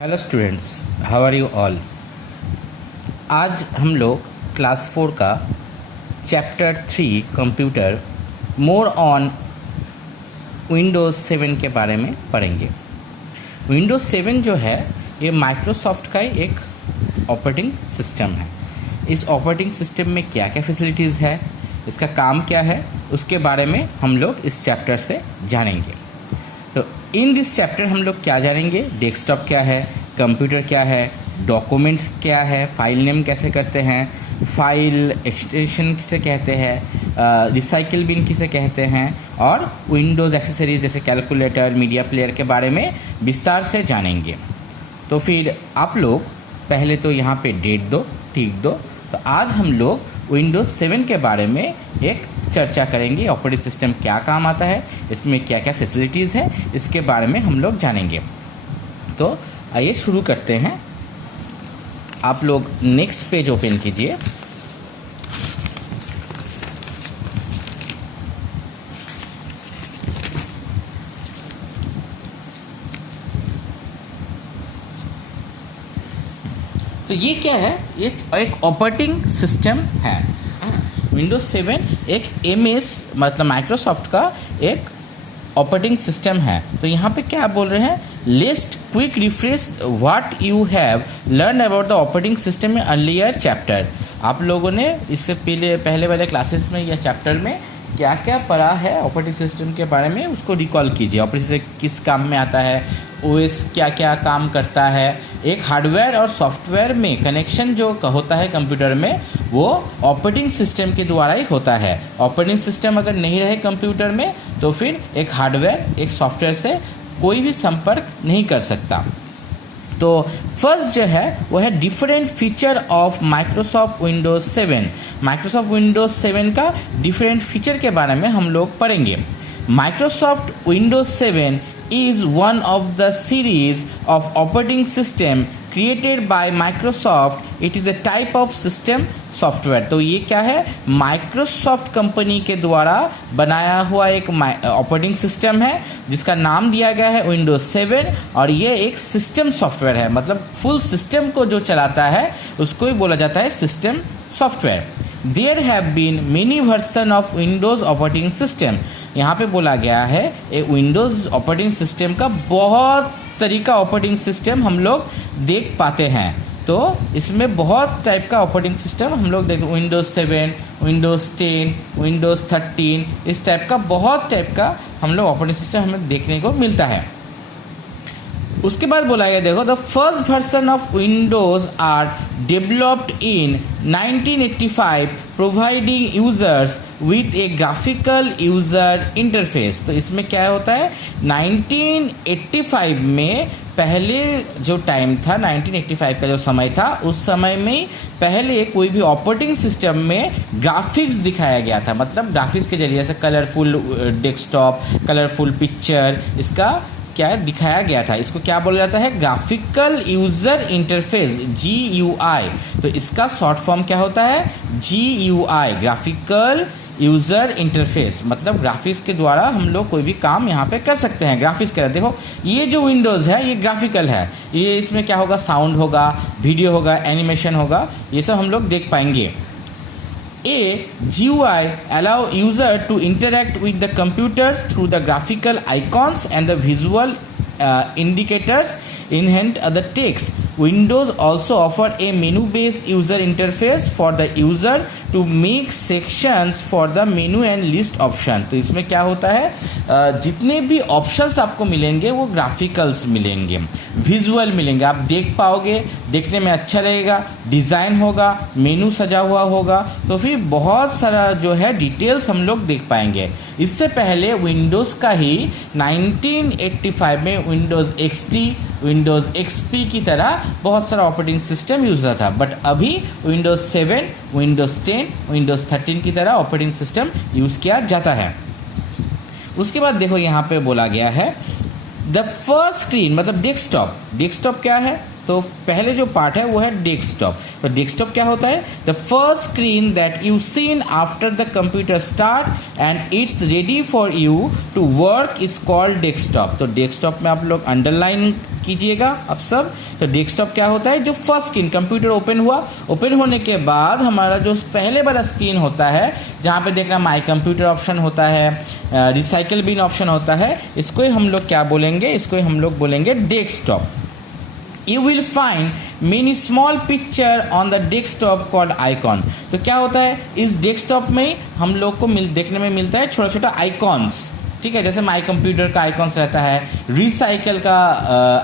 Hello students, how are you all. आज हम लोग क्लास 4 का chapter 3 computer more on Windows 7 के बारे में पढ़ेंगे। विंडोज़ 7 जो है ये माइक्रोसॉफ्ट का ही एक ऑपरेटिंग सिस्टम है। इस ऑपरेटिंग सिस्टम में क्या क्या फैसिलिटीज़ है, इसका काम क्या है, उसके बारे में हम लोग इस चैप्टर से जानेंगे। तो इन दिस चैप्टर हम लोग क्या जानेंगे, डेस्कटॉप क्या है, कंप्यूटर क्या है, डॉक्यूमेंट्स क्या है, फाइल नेम कैसे करते हैं, फाइल एक्सटेंशन किसे कहते हैं, रिसाइकिल बिन किसे कहते हैं, और विंडोज़ एक्सेसरीज जैसे कैलकुलेटर, मीडिया प्लेयर के बारे में विस्तार से जानेंगे। तो फिर आप लोग पहले तो यहाँ पे डेट दो, ठीक दो। तो आज हम लोग विंडोज़ 7 के बारे में एक चर्चा करेंगे। ऑपरेटिंग सिस्टम क्या काम आता है, इसमें क्या क्या फैसिलिटीज़ है, इसके बारे में हम लोग जानेंगे। तो आइए शुरू करते हैं। आप लोग नेक्स्ट पेज ओपन कीजिए। तो ये क्या है, ये एक ऑपरेटिंग सिस्टम है। विंडोज 7 एक MS मतलब माइक्रोसॉफ्ट का एक ऑपरेटिंग सिस्टम है। तो यहाँ पे क्या बोल रहे हैं, list quick refresh what you have learn about the operating system in earlier chapter. आप लोगों ने इससे पहले वाले क्लासेस में या चैप्टर में क्या क्या पढ़ा है ऑपरेटिंग सिस्टम के बारे में, उसको रिकॉल कीजिए। ऑपरेटिंग सिस्टम किस काम में आता है, OS क्या क्या काम करता है। एक हार्डवेयर और सॉफ्टवेयर में कनेक्शन जो होता है कंप्यूटर में, वो ऑपरेटिंग सिस्टम के द्वारा ही होता है। ऑपरेटिंग सिस्टम अगर नहीं रहे कंप्यूटर में तो फिर एक हार्डवेयर एक सॉफ्टवेयर से कोई भी संपर्क नहीं कर सकता। तो फर्स्ट जो है वो है different feature of Microsoft Windows 7। Microsoft Windows 7 का डिफरेंट फीचर के बारे में हम लोग पढ़ेंगे। Microsoft Windows 7 is one of the series of operating system created by Microsoft. It is a type of system software. तो ये क्या है, माइक्रोसॉफ्ट कंपनी के द्वारा बनाया हुआ एक ऑपरेटिंग सिस्टम है जिसका नाम दिया गया है विंडोज 7, और ये एक सिस्टम सॉफ्टवेयर है। मतलब फुल सिस्टम को जो चलाता है उसको ही बोला जाता है system software. There have been many version of Windows operating system. यहाँ पे बोला गया है एक विंडोज ऑपरेटिंग सिस्टम का बहुत तरीका ऑपरेटिंग सिस्टम हम लोग देख पाते हैं। तो इसमें बहुत टाइप का ऑपरेटिंग सिस्टम हम लोग देखते, विंडोज 7, विंडोज 10, विंडोज 13, इस टाइप का बहुत टाइप का हम लोग ऑपरेटिंग सिस्टम हमें देखने को मिलता है। उसके बाद बोला गया, देखो, the first version of Windows are developed in 1985 providing users with a graphical user interface. तो इसमें क्या होता है, 1985 में पहले जो टाइम था, 1985 का जो समय था, उस समय में पहले कोई भी ऑपरेटिंग सिस्टम में ग्राफिक्स दिखाया गया था। मतलब ग्राफिक्स के जरिए से कलरफुल डेस्कटॉप, कलरफुल पिक्चर, इसका क्या दिखाया गया था। इसको क्या बोला जाता है, ग्राफिकल यूजर इंटरफेस, GUI। तो इसका शॉर्ट फॉर्म क्या होता है, GUI, ग्राफिकल यूजर इंटरफेस। मतलब ग्राफिक्स के द्वारा हम लोग कोई भी काम यहाँ पे कर सकते हैं। ग्राफिक्स के, देखो ये जो विंडोज है ये ग्राफिकल है, ये इसमें क्या होगा, साउंड होगा, वीडियो होगा, एनिमेशन होगा, ये सब हम लोग देख पाएंगे। A GUI allow user to interact with the computers through the graphical icons and the visual indicators inherent the text. Windows also offer a menu-based user interface for the user to make sections for the menu and list option. तो इसमें क्या होता है, जितने भी options आपको मिलेंगे वो ग्राफिकल्स मिलेंगे, विजुअल मिलेंगे, आप देख पाओगे, देखने में अच्छा लगेगा, डिज़ाइन होगा, मेनू सजा हुआ होगा, तो फिर बहुत सारा जो है डिटेल्स हम लोग देख पाएंगे। इससे पहले विंडोज़ का ही 1985 में विंडोज़ XP, विंडोज़ XP की तरह बहुत सारा ऑपरेटिंग सिस्टम यूज होता था। बट अभी विंडोज़ 7, विंडोज़ 10, विंडोज़ 13 की तरह ऑपरेटिंग सिस्टम यूज़ किया जाता है। उसके बाद देखो यहाँ पे बोला गया है द फर्स्ट स्क्रीन, मतलब डेस्कटॉप। डेस्कटॉप क्या है, तो पहले जो पार्ट है वो है डेस्कटॉप। तो डेस्कटॉप क्या होता है? The first screen that you seen after the computer start and it's ready for you to work is called desktop. तो डेस्कटॉप में आप लोग अंडरलाइन कीजिएगा अब सब। तो डेस्कटॉप क्या होता है? जो फर्स्ट स्क्रीन कंप्यूटर ओपन हुआ, ओपन होने के बाद हमारा जो पहले वाला स्क्रीन होता है जहाँ पे देखना माई कंप्यूटर ऑप्शन होता है, रिसाइकल बिन ऑप्शन होता है, इसको ही हम लोग क्या बोलेंगे? इसको ही हम लोग बोलेंगे desktop. You will find many small picture on the desktop called icon। तो क्या होता है? इस डेस्कटॉप में हम लोग को देखने में मिलता है छोटा छोटा आइकॉन्स, ठीक है। जैसे माई कंप्यूटर का आइकॉन्स रहता है, रिसाइकल का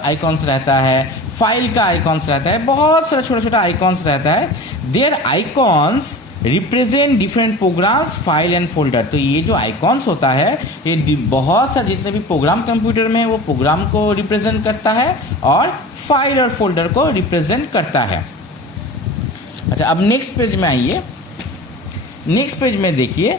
आइकॉन्स रहता है, फाइल का आइकॉन्स रहता है, बहुत सारा छोटा छोटा आइकॉन्स रहता है। Their icons represent different programs, file and folder. तो ये जो आइकॉन्स होता है ये बहुत सारे जितने भी प्रोग्राम कंप्यूटर में है वो प्रोग्राम को रिप्रेजेंट करता है और फाइल और फोल्डर को रिप्रेजेंट करता है। अच्छा, अब नेक्स्ट पेज में आइए। नेक्स्ट पेज में देखिए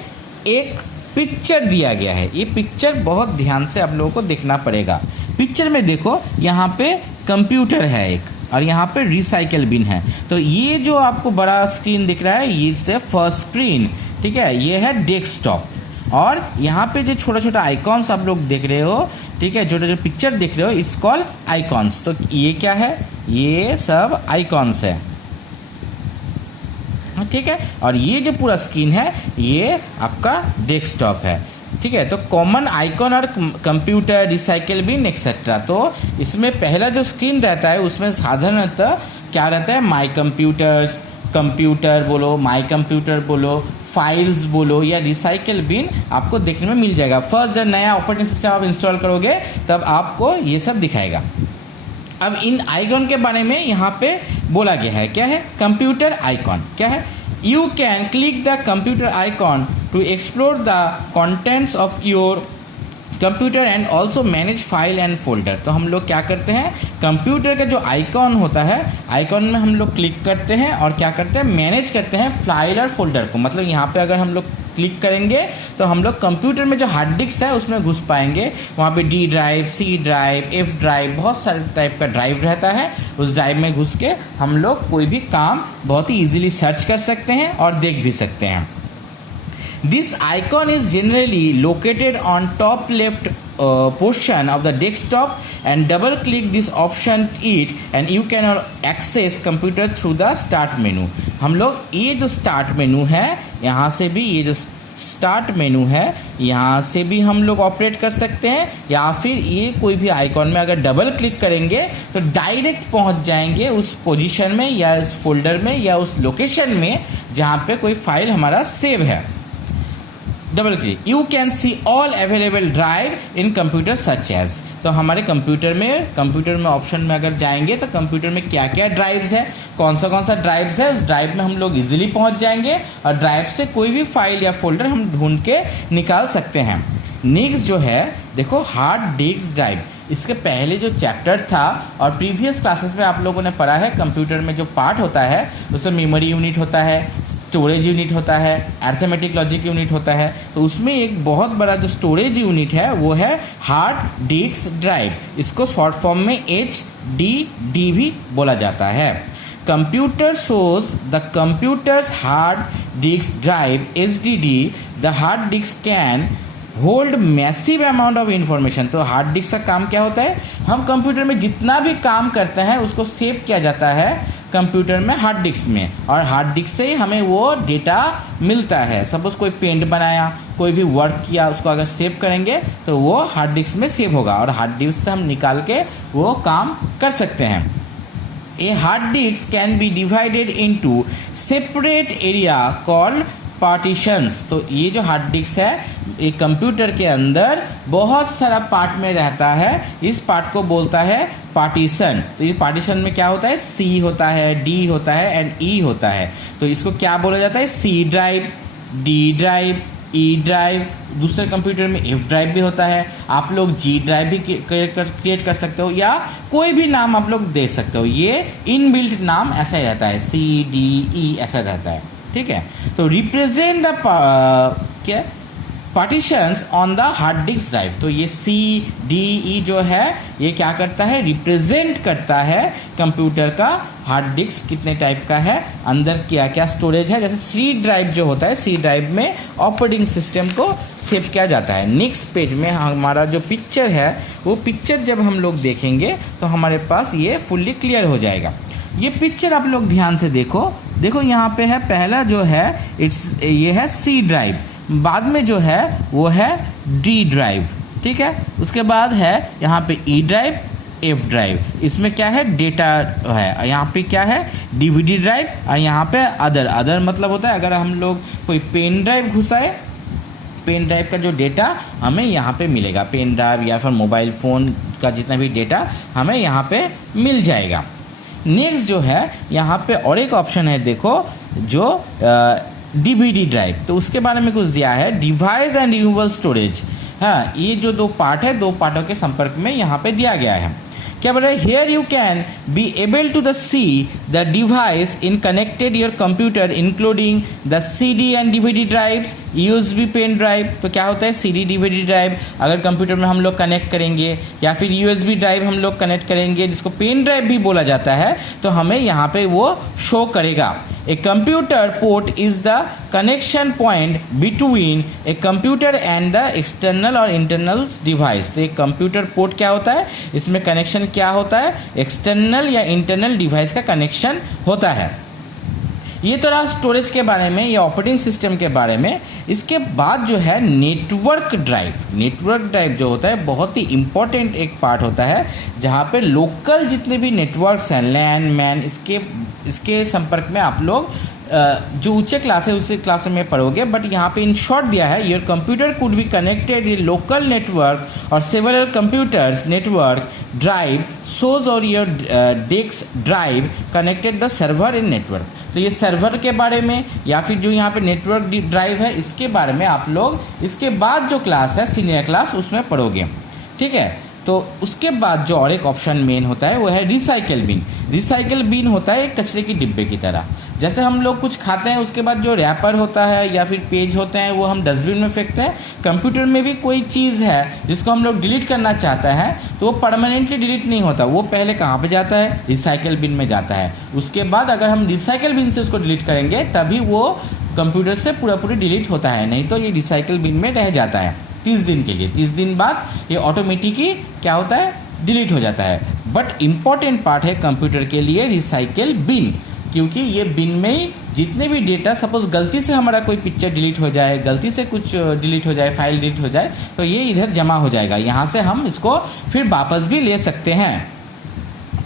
एक पिक्चर दिया गया है। ये पिक्चर बहुत ध्यान से आप लोगों को देखना पड़ेगा। पिक्चर में देखो यहाँ पे कंप्यूटर है एक और यहाँ पे रिसाइकल बिन है। तो ये जो आपको बड़ा स्क्रीन दिख रहा है ये से फर्स्ट स्क्रीन, ठीक है, ये है डेस्कटॉप। और यहाँ पे जो छोटा छोटा आइकॉन्स आप लोग देख रहे हो, ठीक है, छोटे जो पिक्चर देख रहे हो, इट्स कॉल्ड आइकॉन्स। तो ये क्या है? ये सब आइकॉन्स है, ठीक है। और ये जो पूरा स्क्रीन है ये आपका डेस्कटॉप है, ठीक है। तो कॉमन आइकॉन और कंप्यूटर, रिसाइकल बिन एक्सेट्रा। तो इसमें पहला जो स्क्रीन रहता है उसमें साधारणतः क्या रहता है? माई कंप्यूटर्स, कंप्यूटर बोलो, माई कंप्यूटर बोलो, फाइल्स बोलो या रिसाइकल बिन आपको देखने में मिल जाएगा। फर्स्ट जब नया ऑपरेटिंग सिस्टम आप इंस्टॉल करोगे तब आपको ये सब दिखाएगा। अब इन आइकॉन के बारे में यहाँ पे बोला गया है, क्या है? कंप्यूटर आइकॉन क्या है? You can click the computer icon to explore the contents of your computer and also manage file and folder. तो हम लोग क्या करते हैं? कंप्यूटर का जो आइकॉन होता है, आइकॉन में हम लोग क्लिक करते हैं और क्या करते हैं? मैनेज करते हैं फाइल और फोल्डर को। मतलब यहाँ पे अगर हम लोग क्लिक करेंगे तो हम लोग कंप्यूटर में जो हार्ड डिस्क है उसमें घुस पाएंगे। वहाँ पे D drive, C drive, F drive, बहुत सारे टाइप का ड्राइव रहता है। उस ड्राइव में घुस के हम लोग कोई भी काम बहुत ही ईजिली सर्च कर सकते हैं और देख भी सकते हैं। This icon is generally located on top left portion of the desktop and double click this option it and you can access computer through the start menu। हम लोग ये जो स्टार्ट मेनू है यहाँ से भी, ये जो स्टार्ट मेनू है यहाँ से भी हम लोग ऑपरेट कर सकते हैं, या फिर ये कोई भी आइकॉन में अगर डबल क्लिक करेंगे तो डायरेक्ट पहुंच जाएंगे उस पोजीशन में या उस फोल्डर में या उस लोकेशन में जहाँ पे कोई फाइल हमारा सेव है। Double click, you can see all available drive in computer such as. तो हमारे कंप्यूटर में ऑप्शन में अगर जाएंगे तो कंप्यूटर में क्या क्या ड्राइव्स है, कौन सा ड्राइव्स है, उस ड्राइव में हम लोग इजीली पहुंच जाएंगे और ड्राइव से कोई भी फाइल या फोल्डर हम ढूंढ के निकाल सकते हैं। नेक्स्ट जो है देखो हार्ड डिस्क ड्राइव। इसके पहले जो चैप्टर था और प्रीवियस क्लासेस में आप लोगों ने पढ़ा है, कंप्यूटर में जो पार्ट होता है उसमें मेमोरी यूनिट होता है, स्टोरेज यूनिट होता है, अरिथमेटिक लॉजिक यूनिट होता है। तो उसमें एक बहुत बड़ा जो स्टोरेज यूनिट है वो है हार्ड डिस्क ड्राइव। इसको शॉर्ट फॉर्म में HDD भी बोला जाता है। Computer shows the computer's hard disk drive HDD। The hard disk can hold massive amount of information. तो हार्ड डिस्क का काम क्या होता है? हम कंप्यूटर में जितना भी काम करते हैं उसको सेव किया जाता है कंप्यूटर में हार्ड डिस्क में, और हार्ड डिस्क से ही हमें वो डेटा मिलता है। सपोज कोई पेंट बनाया, कोई भी वर्क किया, उसको अगर सेव करेंगे तो वो हार्ड डिस्क में सेव होगा और हार्ड डिस्क से हम निकाल के वो काम कर सकते हैं। A hard disk can be divided into separate area called partitions. तो ये जो हार्ड डिस्क है एक कंप्यूटर के अंदर बहुत सारा पार्ट में रहता है, इस पार्ट को बोलता है पार्टीशन। तो ये पार्टीशन में क्या होता है? C होता है, D होता है एंड E होता है। तो इसको क्या बोला जाता है? C drive, D drive, E drive. दूसरे कंप्यूटर में F ड्राइव भी होता है। आप लोग G ड्राइव भी क्रिएट कर सकते हो या कोई भी नाम आप लोग दे सकते हो। ये इनबिल्ट नाम ऐसा ही रहता है, C D E ऐसा रहता है, ठीक है। तो रिप्रेजेंट द क्या partitions on the hard disk drive. तो ये CDE जो है ये क्या करता है, रिप्रेजेंट करता है कंप्यूटर का हार्ड डिस्क कितने टाइप का है, अंदर क्या क्या स्टोरेज है। जैसे सी ड्राइव जो होता है, सी ड्राइव में ऑपरेटिंग सिस्टम को सेव किया जाता है। नेक्स्ट पेज में हमारा जो पिक्चर है वो पिक्चर जब हम लोग देखेंगे तो हमारे पास ये फुल्ली क्लियर हो जाएगा। ये पिक्चर आप लोग ध्यान से देखो यहाँ पे है, पहला जो है ये है सी ड्राइव, बाद में जो है वो है डी ड्राइव, ठीक है। उसके बाद है यहाँ पे ई ड्राइव, एफ ड्राइव, इसमें क्या है, डेटा है। यहाँ पे क्या है, DVD ड्राइव, और यहाँ पे अदर मतलब होता है अगर हम लोग कोई पेन ड्राइव घुसाए, पेन ड्राइव का जो डेटा हमें यहाँ पे मिलेगा, पेन ड्राइव या फिर मोबाइल फ़ोन का जितना भी डेटा हमें यहाँ पे मिल जाएगा। नेक्स्ट जो है यहाँ पे और एक ऑप्शन है देखो, जो DVD ड्राइव, तो उसके बारे में कुछ दिया है, डिवाइस एंड रिमूवल स्टोरेज। हाँ, ये जो दो पार्ट है, दो पार्टों के संपर्क में यहाँ पे दिया गया है। क्या बोल रहे हैं, here you can be able to the see the device in connected your computer including the CD and DVD drives, USB pen drive. तो क्या होता है, CD DVD ड्राइव अगर कंप्यूटर में हम लोग कनेक्ट करेंगे, या फिर USB ड्राइव हम लोग कनेक्ट करेंगे जिसको पेन ड्राइव भी बोला जाता है, तो हमें यहाँ पे वो शो करेगा। A computer port is the connection point between a computer and the external और इंटरनल डिवाइस। तो एक कंप्यूटर पोर्ट क्या होता है, इसमें कनेक्शन क्या होता है, एक्सटर्नल या इंटरनल डिवाइस का कनेक्शन होता है। ये तो रहा स्टोरेज के बारे में, ये ऑपरेटिंग सिस्टम के बारे में। इसके बाद जो है नेटवर्क ड्राइव, नेटवर्क ड्राइव जो होता है बहुत ही इंपॉर्टेंट एक पार्ट होता है, जहाँ पे लोकल जितने भी नेटवर्क्स हैं, लैन मैन, इसके संपर्क में आप लोग जो ऊंचे क्लास है उसी क्लास में पढ़ोगे, बट यहाँ पे इन शॉर्ट दिया है, your computer could be connected in local network और सेवरल कंप्यूटर्स नेटवर्क ड्राइव सोज और your disk drive connected the server in network. तो ये सर्वर के बारे में या फिर जो यहाँ पे नेटवर्क ड्राइव है इसके बारे में आप लोग इसके बाद जो क्लास है सीनियर क्लास उसमें पढ़ोगे, ठीक है। तो उसके बाद जो और एक ऑप्शन मेन होता है वो है रिसाइकल बिन। रिसाइकल बिन होता है एक कचरे की डिब्बे की तरह, जैसे हम लोग कुछ खाते हैं उसके बाद जो रैपर होता है या फिर पेज होते हैं वो हम डस्टबिन में फेंकते हैं। कंप्यूटर में भी कोई चीज़ है जिसको हम लोग डिलीट करना चाहते हैं तो वो परमानेंटली डिलीट नहीं होता, वो पहले कहाँ पे जाता है, रिसाइकल बिन में जाता है। उसके बाद अगर हम रिसाइकल बिन से उसको डिलीट करेंगे तभी वो कंप्यूटर से पूरा डिलीट होता है, नहीं तो ये रिसाइकल बिन में रह जाता है 30 दिन के लिए। 30 दिन बाद ये ऑटोमेटिकली क्या होता है, डिलीट हो जाता है। बट इम्पॉर्टेंट पार्ट है कंप्यूटर के लिए रिसाइकल बिन, क्योंकि ये बिन में ही जितने भी डेटा, सपोज गलती से हमारा कोई पिक्चर डिलीट हो जाए, गलती से कुछ डिलीट हो जाए, फाइल डिलीट हो जाए, तो ये इधर जमा हो जाएगा, यहाँ से हम इसको फिर वापस भी ले सकते हैं।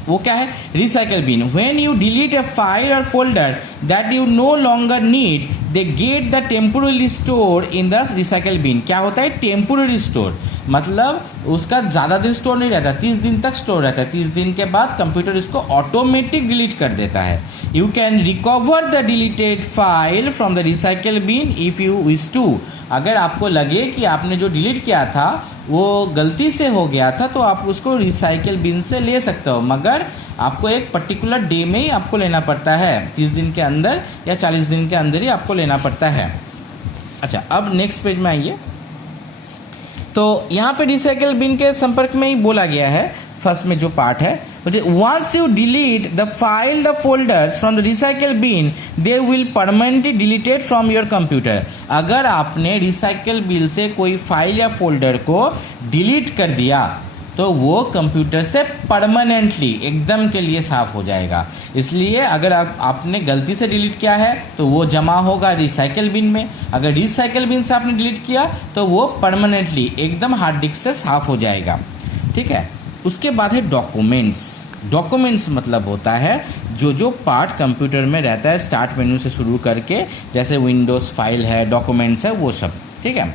वो क्या है, recycle bin. When you delete a file और folder that you no longer need they get the temporarily store in the recycle bin. क्या होता है, टेम्पोररी स्टोर, मतलब उसका ज़्यादा दिन स्टोर नहीं रहता, 30 दिन तक स्टोर रहता है। 30 दिन के बाद कंप्यूटर इसको ऑटोमेटिक डिलीट कर देता है। You can recover the deleted file from the recycle bin if you wish to. अगर आपको लगे कि आपने जो डिलीट किया था वो गलती से हो गया था तो आप उसको रिसाइकल बिन से ले सकते हो, मगर आपको एक पर्टिकुलर डे में ही आपको लेना पड़ता है, 30 दिन के अंदर या 40 दिन के अंदर ही आपको लेना पड़ता है। अच्छा, अब नेक्स्ट पेज में आइए। तो यहाँ पे रिसाइकल बिन के संपर्क में ही बोला गया है, फर्स्ट में जो पार्ट है, once you delete the file the folders from the recycle bin they will permanently deleted from your computer। अगर आपने रिसाइकल बिन से कोई फाइल या फोल्डर को डिलीट कर दिया तो वो कंप्यूटर से परमानेंटली एकदम के लिए साफ हो जाएगा। इसलिए अगर आपने गलती से डिलीट किया है तो वो जमा होगा रिसाइकल बिन में, अगर रिसाइकल बिन से आपने डिलीट किया तो वो परमानेंटली एकदम हार्ड डिस्क से साफ हो जाएगा, ठीक है। उसके बाद है डॉक्यूमेंट्स। डॉक्यूमेंट्स मतलब होता है जो पार्ट कंप्यूटर में रहता है स्टार्ट मेन्यू से शुरू करके, जैसे विंडोज़ फाइल है, डॉक्यूमेंट्स है, वो सब, ठीक है।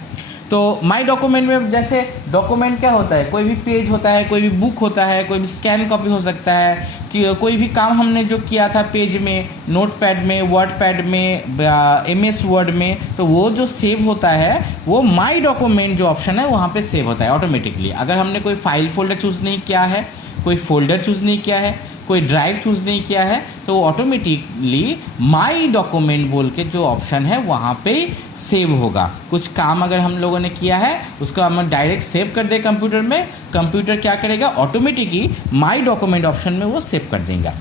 तो माई डॉक्यूमेंट में जैसे डॉक्यूमेंट क्या होता है, कोई भी पेज होता है, कोई भी बुक होता है, कोई भी स्कैन कॉपी हो सकता है, कि कोई भी काम हमने जो किया था पेज में, नोटपैड में, वर्ड पैड में, MS वर्ड में, तो वो जो सेव होता है वो माई डॉक्यूमेंट जो ऑप्शन है वहाँ पे सेव होता है ऑटोमेटिकली। अगर हमने कोई फाइल फोल्डर चूज़ नहीं किया है, कोई फोल्डर चूज़ नहीं किया है, कोई ड्राइव चूज़ नहीं किया है तो वो ऑटोमेटिकली माई डॉक्यूमेंट बोल के जो ऑप्शन है वहाँ पे सेव होगा। कुछ काम अगर हम लोगों ने किया है उसको हम डायरेक्ट सेव कर दे कंप्यूटर में, कंप्यूटर क्या करेगा ऑटोमेटिकली माई डॉक्यूमेंट ऑप्शन में वो सेव कर देगा।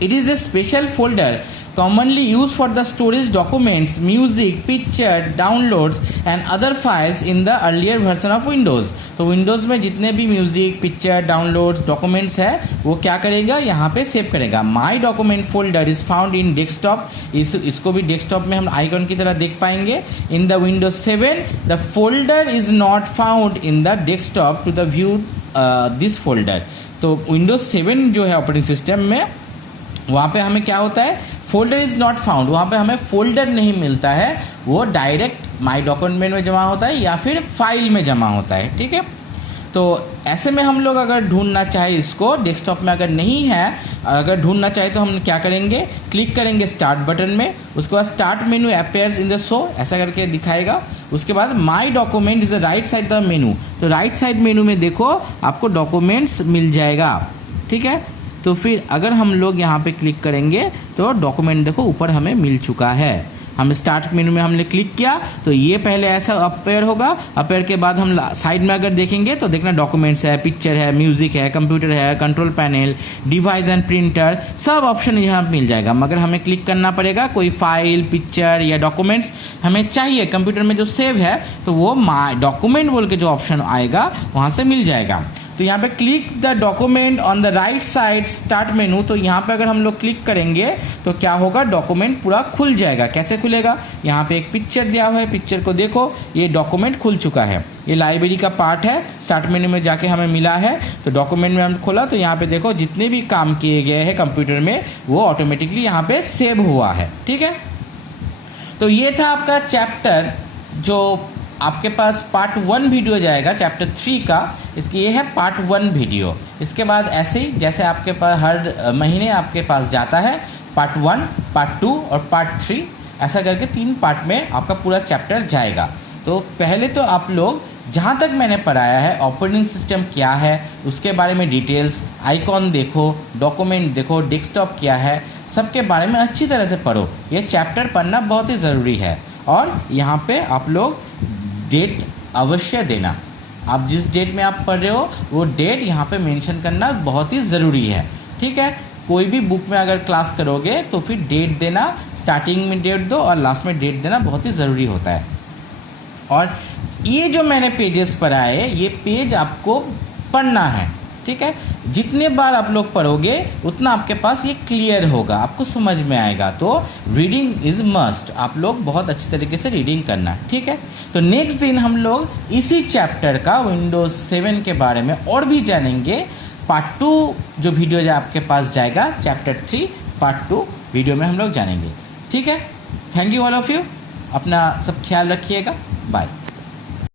It is a special folder commonly used for the storage documents, music, picture, downloads and other files in the earlier version of Windows। तो Windows में जितने भी म्यूजिक, पिक्चर, डाउनलोड्स, डॉक्यूमेंट्स है वो क्या करेगा यहाँ पे सेव करेगा। माई document folder is found in desktop, इसको भी डेस्कटॉप में हम आइकन की तरह देख पाएंगे। In the Windows 7 the folder is not found in the desktop to the view this folder. तो Windows 7 जो है ऑपरेटिंग सिस्टम में वहाँ पे हमें क्या होता है, फोल्डर इज़ नॉट फाउंड, वहाँ पे हमें फोल्डर नहीं मिलता है, वो डायरेक्ट माई डॉक्यूमेंट में जमा होता है या फिर फाइल में जमा होता है। ठीक है, तो ऐसे में हम लोग अगर ढूंढना चाहे इसको डेस्कटॉप में अगर नहीं है, अगर ढूंढना चाहे तो हम क्या करेंगे, क्लिक करेंगे स्टार्ट बटन में, उसके बाद start menu appears in the show ऐसा करके दिखाएगा। उसके बाद माई document is the right side the मेनू, तो राइट साइड मेनू में देखो आपको डॉक्यूमेंट्स मिल जाएगा। ठीक है, तो फिर अगर हम लोग यहाँ पे क्लिक करेंगे तो डॉक्यूमेंट देखो ऊपर हमें मिल चुका है। हम स्टार्ट मेनू में हमने क्लिक किया तो ये पहले ऐसा अपेयर होगा, अपेयर के बाद हम साइड में अगर देखेंगे तो देखना डॉक्यूमेंट्स है, पिक्चर है, म्यूजिक है, कंप्यूटर है, control panel, device and printer, सब ऑप्शन यहाँ मिल जाएगा। मगर हमें क्लिक करना पड़ेगा, कोई फाइल, पिक्चर या डॉक्यूमेंट्स हमें चाहिए कंप्यूटर में जो सेव है तो वो डॉक्यूमेंट बोल के जो ऑप्शन आएगा वहाँ से मिल जाएगा। तो यहाँ पे click the document on the right side start menu, तो यहाँ पे अगर हम लोग क्लिक करेंगे तो क्या होगा, डॉक्यूमेंट पूरा खुल जाएगा। कैसे खुलेगा, यहाँ पे एक पिक्चर दिया हुआ है, पिक्चर को देखो, ये डॉक्यूमेंट खुल चुका है, ये लाइब्रेरी का पार्ट है, स्टार्ट मेनू में जाके हमें मिला है तो डॉक्यूमेंट में हम खोला तो यहाँ पे देखो जितने भी काम किए गए हैं कंप्यूटर में वो ऑटोमेटिकली यहाँ पे सेव हुआ है। ठीक है, तो ये था आपका चैप्टर, जो आपके पास पार्ट 1 वीडियो जाएगा चैप्टर 3 का, इसकी ये है पार्ट 1 वीडियो। इसके बाद ऐसे ही जैसे आपके पास हर महीने आपके पास जाता है पार्ट 1, पार्ट 2 और पार्ट 3, ऐसा करके 3 पार्ट में आपका पूरा चैप्टर जाएगा। तो पहले तो आप लोग जहाँ तक मैंने पढ़ाया है ऑपरेटिंग सिस्टम क्या है उसके बारे में डिटेल्स, आइकॉन देखो, डॉक्यूमेंट देखो, डेस्कटॉप क्या है, सबके बारे में अच्छी तरह से पढ़ो। ये चैप्टर पढ़ना बहुत ही ज़रूरी है। और यहाँ पे आप लोग डेट अवश्य देना, आप जिस डेट में आप पढ़ रहे हो वो डेट यहाँ पे मेंशन करना बहुत ही ज़रूरी है। ठीक है, कोई भी बुक में अगर क्लास करोगे तो फिर डेट देना, स्टार्टिंग में डेट दो और लास्ट में डेट देना बहुत ही ज़रूरी होता है। और ये जो मैंने पेजेस पढ़ाए ये पेज आपको पढ़ना है। ठीक है, जितने बार आप लोग पढ़ोगे उतना आपके पास ये क्लियर होगा, आपको समझ में आएगा। तो रीडिंग इज मस्ट, आप लोग बहुत अच्छी तरीके से रीडिंग करना। ठीक है, तो नेक्स्ट दिन हम लोग इसी चैप्टर का विंडोज 7 के बारे में और भी जानेंगे। पार्ट 2 जो वीडियो जो आपके पास जाएगा चैप्टर 3 पार्ट 2 वीडियो में हम लोग जानेंगे। ठीक है, thank you all of you, अपना सब ख्याल रखिएगा, बाय।